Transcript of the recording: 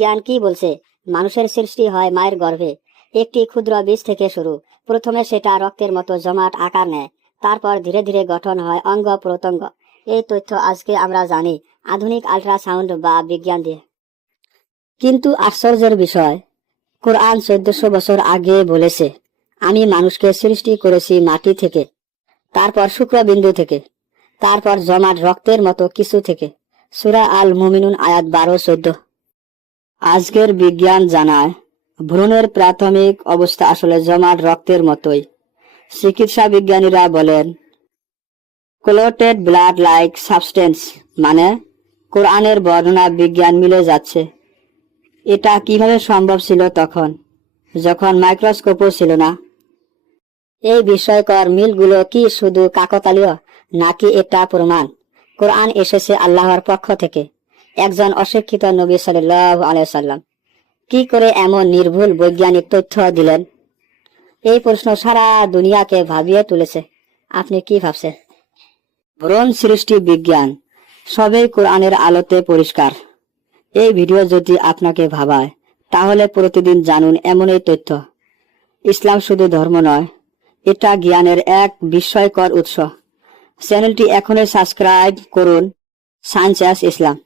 বিজ্ঞান কি বলছে? মানুষের সৃষ্টি হয় মায়ের গর্ভে। একটি ক্ষুদ্র বীজ থেকে শুরু। প্রথমে সেটা রক্তের মতো জমাট আকার নেয়। তারপর ধীরে ধীরে গঠন হয় অঙ্গ প্রত্যঙ্গ। এই তথ্য আজকে আমরা জানি আধুনিক আল্ট্রাসাউন্ড বা বিজ্ঞান দিয়ে। কিন্তু আশ্চর্যের বিষয়, কোরআন চোদ্দশো বছর আগে বলেছে, আমি মানুষকে সৃষ্টি করেছি মাটি থেকে, তারপর শুক্রবিন্দু থেকে, তারপর জমাট রক্তের মতো কিছু থেকে। সুরা আল মুমিনুন আয়াত বারো চোদ্দ। আজকের বিজ্ঞান জানায়, ভ্রূণের প্রাথমিক অবস্থা আসলে জমাট রক্তের মতোই। চিকিৎসা বিজ্ঞানীরা বলেন ক্লোটেড ব্লাড লাইক সাবস্টেন্স মানে কোরআনের বর্ণনা বিজ্ঞান মিলে যাচ্ছে। এটা কীভাবে সম্ভব ছিল তখন, যখন মাইক্রোস্কোপও ছিল না? এই বিষয়কর মিলগুলো কি শুধু কাকতালীয় নাকি এটা প্রমাণ? কোরআন এসেছে আল্লাহর পক্ষ থেকে। একজন অশিক্ষিত নবী সাল্লাহ আলাইসাল্লাম কি করে এমন নির্ভুল বৈজ্ঞানিক তথ্য দিলেন? এই প্রশ্ন সারা দুনিয়াকে ভাবিয়ে তুলেছে। আপনি কি ভাবছেন? ভ্রণ সৃষ্টি বিজ্ঞান সবই কোরআনের আলোতে পরিষ্কার। এই ভিডিও যদি আপনাকে ভাবায়, তাহলে প্রতিদিন জানুন এমনই তথ্য। ইসলাম শুধু ধর্ম নয়, এটা জ্ঞানের এক বিস্ময়কর উৎস। চ্যানেলটি এখনই সাবস্ক্রাইব করুন সানচাস ইসলাম।